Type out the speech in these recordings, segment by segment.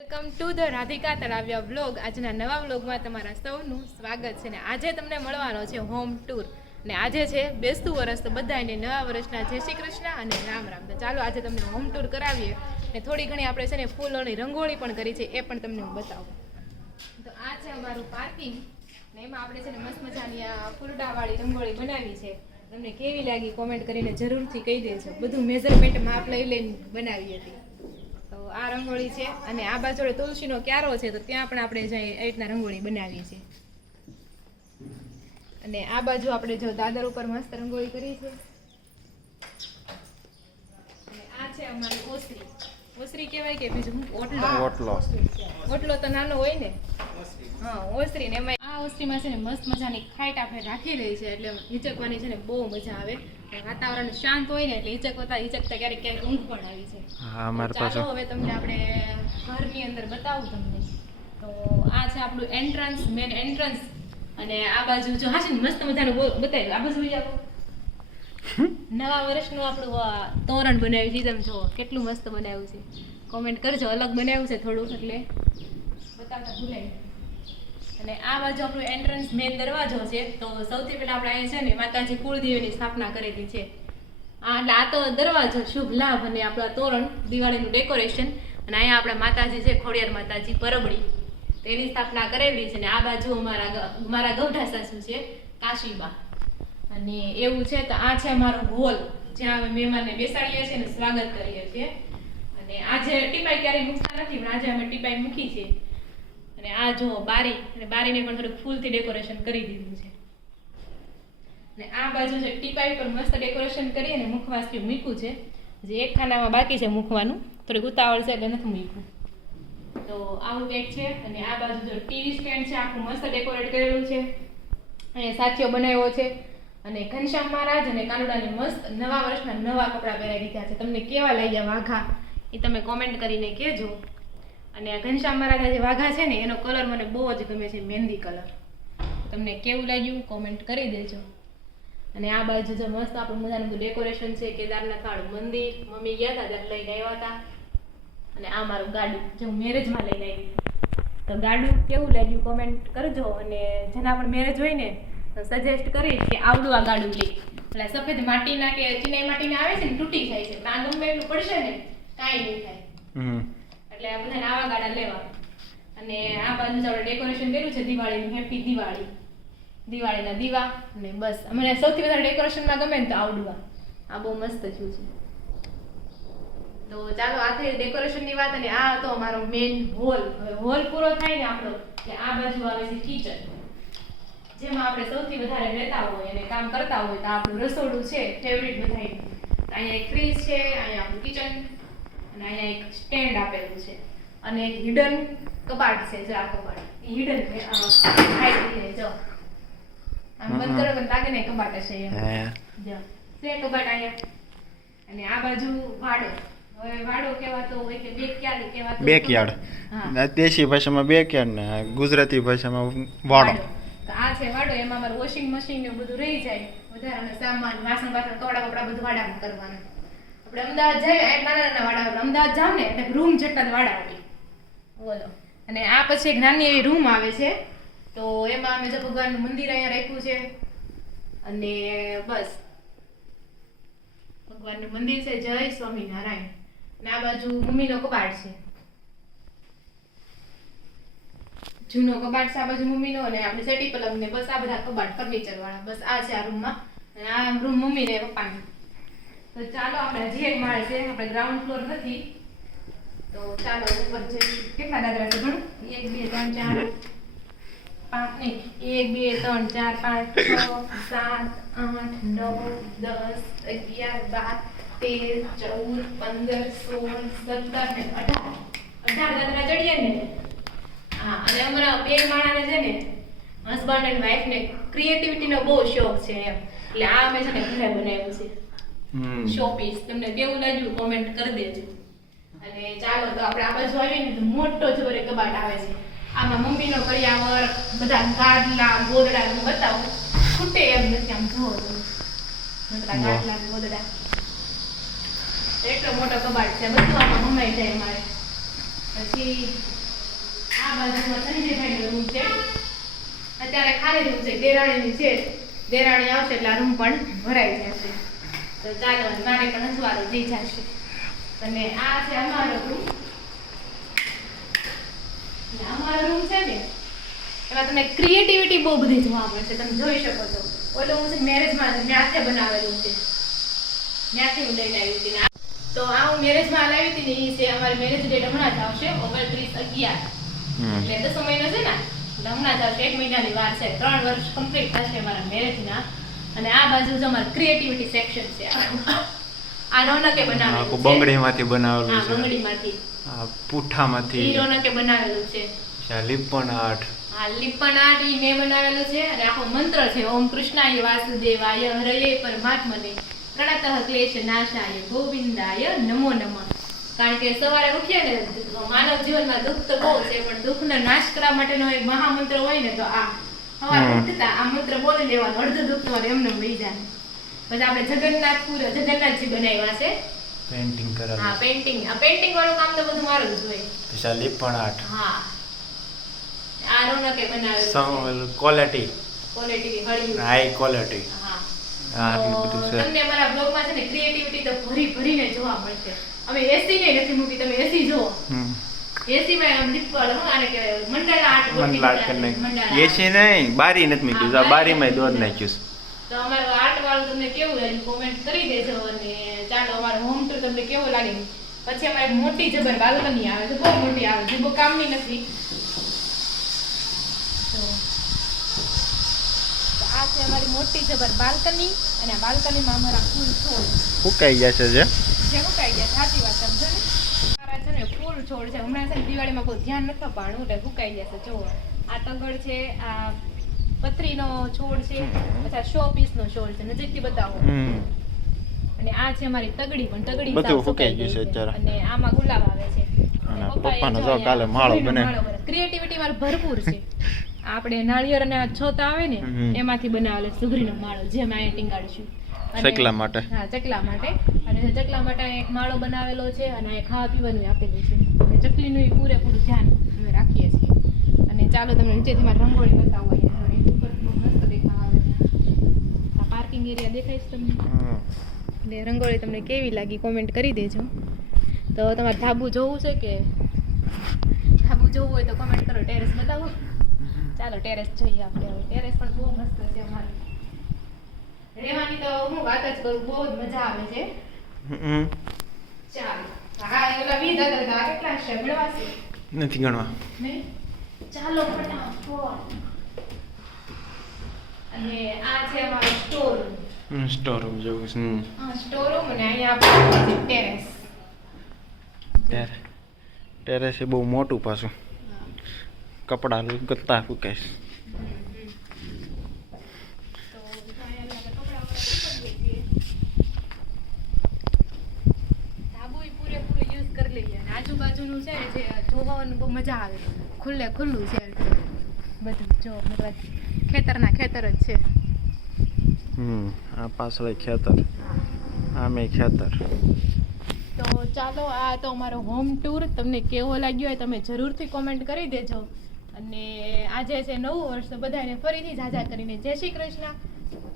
Welcome to the Radhika Talaviya vlog. આજના નવા વ્લોગમાં તમારા સૌનું સ્વાગત છે ને આજે તમને મળવાનો છે હોમ ટૂર ને આજે છે બેસતું વરસ, તો બધાને નવા વર્ષના જય શ્રી કૃષ્ણ અને રામ રામ. તો ચાલો આજે તમને હોમ ટૂર કરાવીએ ને થોડી ઘણી આપણે છે ને ફૂલોની રંગોળી પણ કરી છે, એ પણ તમને હું બતાવું. તો આ છે અમારું પાર્કિંગ ને એમાં આપણે છે ને મસ્ત મજાની આ ફૂલડાવાળી રંગોળી બનાવી છે. તમને કેવી લાગી કોમેન્ટ કરીને જરૂરથી કહી દેજો. બધું મેઝરમેન્ટ માપ લઈ લઈને બનાવી હતી. તો આ રંગોળી છે અને આ બાજુ તુલસીનો ક્યારો છે, તો ત્યાં પણ આપણે જઈ એ રીતના રંગોળી બનાવીએ છીએ. અને આ બાજુ આપણે જો દાદર ઉપર મસ્ત રંગોળી કરી છે. અને આ છે અમારી ઓસરી. ઓસરી કહેવાય કે બીજું ઓટલો તો નાનો હોય ને, હા ઓસરી. ને એમાં આ ઓસરીમાં છે ને મસ્ત મજાની ખાઈટ આપણે રાખેલી છે, એટલે હિચકવાની છે ને બહુ મજા આવે. વાતાવરણ શાંત હોય ને એટલે હિચકતા ક્યારેક ક્યારેક ઊંઘ પણ આવી છે. ચાલો હવે તમને આપણે ઘરની અંદર બતાવું તમને. તો આ છે આપણું એન્ટ્રન્સ, મેન એન્ટ્રન્સ. અને આ બાજુ જો હા છે ને મસ્ત મજાનું બતાવ્યું. આ બાજુ આપો નવા વર્ષનું આપણું તોરણ બનાવ્યું છે. તમે જો કેટલું મસ્ત બનાવ્યું છે. કોમેન્ટ કરજો, અલગ બનાવ્યું છે થોડું એટલે બતાવતા ભૂલાય. અને આ બાજુ આપણું એન્ટ્રન્સ મેન દરવાજો છે. તો સૌથી પહેલા આપણે અહીંયા છે ને માતાજી કુળદેવીની સ્થાપના કરેલી છે. એટલે આ તો દરવાજો શુભ લાભ અને આપણા તોરણ દિવાળીનું ડેકોરેશન. અને અહીંયા આપણા માતાજી છે ખોડિયાર માતાજી પરબડી, તેની સ્થાપના કરેલી છે. ને આ બાજુ અમારા ગૌઢા સાસુ છે કાશીબા. અને એવું છે તો આ છે અમારો હોલ, જ્યાં અમે મહેમાનને બેસાડીએ છીએ અને સ્વાગત કરીએ છીએ. અને આજે ટીપાઈ ક્યારેય મૂકતા નથી, પણ આજે અમે ટીપાઈ મૂકી છે. અને આ જો બારી, અને બારીને પણ થોડુંક ફૂલથી ડેકોરેશન કરી દીધું છે. અને આ બાજુ છે ટીપાઈ પર મસ્ત ડેકોરેશન કરી અને મુખવાસથી મૂક્યું છે. જે એક ખાનામાં બાકી છે મૂકવાનું, થોડીક ઉતાવળ છે એટલે નથી મૂક્યું. તો આવું કંઈક છે. અને આ બાજુ જો ટીવી સ્ટેન્ડ છે, આખું મસ્ત ડેકોરેટ કરેલું છે. અને સાથીઓ બનાવ્યો છે. અને ઘનશ્યામ મહારાજ અને કાનુડાને મસ્ત નવા વર્ષના નવા કપડાં પહેરાવી દીધા છે. તમને કેવા લાગ્યા વાઘા એ તમે કોમેન્ટ કરીને કહેજો. અને ઘનશ્યામ મહારાજના જે વાઘા છે ને એનો કલર મને બહુ જ ગમે છે, મહેંદી કલર. તમને કેવું લાગ્યું કોમેન્ટ કરી દેજો. અને આ બાજુ જો મસ્ત આપણું મજાનું ડેકોરેશન છે. કેદારનાથ વાળું મંદિર મમ્મી ગયા હતા ત્યારે લઈને આવ્યા હતા. અને આ મારું ગાડું જે હું મેરેજમાં લઈને આવી. તો ગાડું કેવું લાગ્યું કોમેન્ટ કરજો. અને જેના પણ મેરેજ હોય ને તો સજેસ્ટ કરીશ કે આવડું આ ગાડું લે. એટલે સફેદ માટીના કે ચિનાઈ માટીના આવે છે ને તૂટી જાય છે, ત્યાં ગમે એટલું પડશે ને કાંઈ નહીં થાય. એટલે આ બધાને આવા ગાડા લેવા. અને આ બાજુ આપણે ડેકોરેશન કર્યું છે દિવાળીનું, હેપી દિવાળી, દિવાળીના દીવા. અને બસ મને સૌથી વધારે ડેકોરેશનમાં ગમે ને તો આવડું આ બહુ મસ્ત થયું છે. તો ચાલો આ થઈ ડેકોરેશનની વાત. અને આ હતો અમારો મેઇન હોલ. હવે હોલ પૂરો થાય ને આપણો એટલે આ બાજુ આવે છે કિચન, જેમાં આપણે સૌથી વધારે રહેતા હોય અને કામ કરતા હોય. તો આપણું રસોડું છે ફેવરિટ બધાયનું. અહીંયા એક ફ્રીજ છે, અહીંયા આપણું કિચન, અને અહીંયા એક સ્ટેન્ડ આપેલું છે. અને એક હિડન કબાટ છે. જો આ કબાટ હિડન છે, જો આમ બંધ કરો તો લાગે ને કબાટ હશે એમ. જો છે કબાટ અહીંયા. અને આ બાજુ વાડો. હવે વાડો કહેવાતો હોય કે બેકયાર્ડ કહેવાતો. બેકયાર્ડ, દેશી ભાષામાં બેકયાર્ડ ને ગુજરાતી ભાષામાં વાડો. તો આ છે વાડો. એમાં અમારું વોશિંગ મશીન ને બધું રહી જાય, વધારાનો સામાન, વાસણ કપડા બધું વાડામાં કરવાનું. આપણે અમદાવાદ જઈએ નાના નાના વાડા, અમદાવાદ જાવ ને એટલે રૂમ જેટલા જ વાડા હોય. બોલો. અને આ પછી એક નાની એવી રૂમ આવે છે. તો એમાં અમે જો ભગવાનનું મંદિર અહીંયા રાખ્યું છે. અને બસ ભગવાનનું મંદિર છે. જય સ્વામિનારાયણ. અને આ બાજુ મમ્મીનો કબાટ છે, જૂનો કબાટ છે આ બાજુ મમ્મીનો. અને આપણે સેટી પલંગ ને બસ આ બધા કબાટ ફર્નિચર વાળા બસ આ છે આ રૂમમાં. અને આ રૂમ મમ્મી ને પપ્પાની. તો ચાલો આપણે હજી એક માળ છે, આપણે ગ્રાઉન્ડ ફ્લોર નથી. તો ચાલો ઉપર જઈએ. કેટલા દાદરા છે ઘણું? 1 2 3 4 5 નહીં, 1 2 3 4 5 6 7 8 9 10 11 12 13 14 15 16 17 ને 18 દાદરા ચડીએ ને. હા. અને અમારા બે માણાને છે ને હસબન્ડ એન્ડ વાઈફ ને ક્રિએટિવિટીનો બહુ શોખ છે એમ. એટલે આ અમે છે ને ઘરે બનાવ્યું છે શોપીસ. તમને કેવું લાગ્યું કોમેન્ટ કરી દેજો. અને ચાલો તો આપણે આ બાજુ આવીએ ને તો મોટો જોરે કબાટ આવે છે. આમાં મમ્મીનો કરિયાવર, બધા ગાડલા ગોદડા હું બતાવું, ખૂટે એમ નથી. આમ જોવો બધા ગાડલા ગોદડા, એટલો મોટો કબાટ છે. બધું આમાં મમાઈ જાય અમારે. પછી આ બાજુમાં સંજયભાઈનો રૂમ છે. અત્યારે ખાલી રૂમ છે, દેરાણીની છે. દેરાણી આવશે એટલે આ રૂમ પણ ભરાઈ જશે. તો ચાલો મારે પણ હસવારો થઈ જશે. અને આ છે અમારો રૂમ. અમારો રૂમ છે ને એમાં તમને ક્રિએટિવિટી બહુ બધી જોવા મળશે. તમે જોઈ શકો છો. ઓલો હું છે મેરેજમાં ત્યાંથી બનાવેલું છે, ત્યાંથી હું લઈને આવી હતી. તો આ હું મેરેજમાં લાવી હતી ને એ છે અમારી મેરેજ ડેટ હમણાં જ આવશે 29/11. એટલે 10 મહિનો છે ને એટલે હમણાં જ આવશે. 1 મહિનાની વાર છે. 3 વર્ષ કમ્પ્લીટ થશે મારા મેરેજના. અને આ બાજુ જ અમારું ક્રિએટિવિટી સેક્શન છે. આ રોનકે બનાવેલું છે. બંગડીમાંથી બનાવેલું હા, છે. બંગડીમાંથી. આ પૂઠામાંથી. ઈ રોનકે બનાવેલું છે. લીપણ આર્ટ. આ લીપણ આર્ટ ઈ મેં બનાવેલું છે. અને આખો મંત્ર છે ઓમ કૃષ્ણાય વાસુદેવાય હરયે પરમાત્મને પ્રણતઃ ક્લેશ નાશાય ગોવિંદાય નમો નમઃ. કારણ કે સવારે ઉઠીએ ને માનવ જીવનમાં દુઃખ તો બહુ છે, પણ દુઃખનો નાશ કરવા માટેનો એક મહામંત્ર હોય ને તો આ સવારે ઉઠતા આ મંત્ર બોલી લેવાનો, અડધું દુઃખ તમારે એમને વહી જાય. પછી આપણે જગન્નાથજી બનાવ્યા છે. પેઇન્ટિંગ કરેલું. હા, પેઇન્ટિંગ. આ પેઇન્ટિંગ વાળું કામ તો બધું મારું જ હોય. પછી લીપણ આર્ટ. હા, આ રોનકે બનાવેલું ક્વોલિટી. ક્વોલિટી હળિયું. High quality. હા. આટલું તો બધું છે. તમને અમારા બ્લોગમાં છે ને ક્રિએટિવિટી તો ભરી ભરીને જોવા મળશે. અમે એસી ને નથી મૂકી, તમે એસી જુઓ. એસી માં આમ દીપવાળો હું આને કહેવાય મંડાલા આર્ટ મંડળ એસી નહીં, બારી નથી મૂકી. બારીમાં દોર નાખ્યું છે. તો અમારું આર્ટ વાળું તમને કેવું લાગ્યું કોમેન્ટ કરી દેજો. અને ચાલો અમારો હોમ ટૂર તમને કેવો લાગે. પછી અમારે મોટી જબર બાલ્કની આવે છે, બહુ મોટી આવે છે, બહુ કામની નથી. તો આ છે અમારી મોટી જબર બાલ્કની. અને આ બાલ્કનીમાં અમારા ફૂલ છોડ ફૂંકાઈ જશે જે મુકાઈ ગયા. સાચી વાત સમજો ને. મારા છે ને ફૂલ છોડ છે. હમણાં છે ને દિવાળીમાં બહુ ધ્યાન નથી અપાણું એટલે ફૂંકાઈ જશે. જો આ તગડ છે, આ પતરીનો છોડ છે, પછી આ શો પીસનો છોડ છે. નજીકથી બતાવો. અને આ છે અમારી તગડી, પણ તગડી બધું ફૂંકાઈ ગયું છે અત્યારે. અને આમાં ગુલાબ આવે છે. અને પપ્પાનો જો કાલે માળો બને. ક્રિએટિવિટી મારું ભરપૂર છે. આપણે નાળિયેર અને આ છોતા આવે ને એમાંથી બનાવેલો સુગરીનો માળો જે મેં અહીંયા ટીંગાડશું. ચકલા માટે. હા, ચકલા માટે. અને ચકલા માટે એક માળો બનાવેલો છે. અને ખાવા પીવાનું આપેલું છે. અને ચકલીનું પૂરેપૂરું ધ્યાન અમે રાખીએ છીએ. અને ચાલો તમને નીચેથી મારી રંગોળી બતાવો. અહીંયા ઉપર બહુ મસ્ત દેખાવ આવે છે. આ પાર્કિંગ એરિયા દેખાય છે તમને. એટલે રંગોળી તમને કેવી લાગી કોમેન્ટ કરી દેજો. તો તમારે ધાબુ જોવું છે કે ધાબુ જોવું હોય તો કોમેન્ટ કરો. ટેરેસ બતાવો. ચાલો ટેરેસ જોઈએ આપણે. હવે ટેરેસ પણ બહુ મસ્ત છે અમારે. રહેવાની તો હું વાત જ કરું, બહુ જ મજા આવે છે. ચાલો. હા, ઓલા 20 હતા. આ કેટલા છે ગણવાશે? નથી ગણવા. નહીં? ચાલો ફટાફટ. અને આ છે અમારો સ્ટોર રૂમ. સ્ટોર રૂમ જેવું છે. હા, સ્ટોર રૂમ. અને અહીંયા આપણે ટેરેસ. ટેરેસ એ બહુ મોટું પાછું. કપડા ગત્તા ફૂકાય. આજુબાજુનું છે જે જોવાનું બહુ મજા આવે. ખુલ્લું છે બધું. જો મતલબ ખેતરના ખેતર જ છે. આ પાછળ ખેતર, આમે ખેતર. તો ચાલો, આ તો અમારો હોમ ટૂર. તમને કેવો લાગ્યો હોય તમે જરૂરથી કોમેન્ટ કરી દેજો. અને આજે છે નવું વર્ષ, તો બધાને ફરીથી જાજા કરીને જય શ્રી કૃષ્ણ.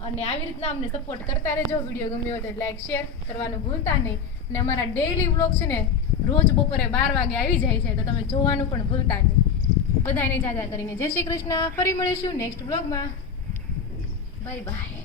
અને આવી રીતના અમને સપોર્ટ કરતા રહેજો. વિડીયો ગમ્યો હોય તો લાઈક શેર કરવાનું ભૂલતા નહીં. અને અમારા ડેઈલી વ્લોગ છે ને રોજ બપોરે 12 વાગે આવી જાય છે, તો તમે જોવાનું પણ ભૂલતા નહીં. બધાને જાજા કરીને જય શ્રી કૃષ્ણ. ફરી મળીશું નેક્સ્ટ વ્લોગમાં. Bye bye.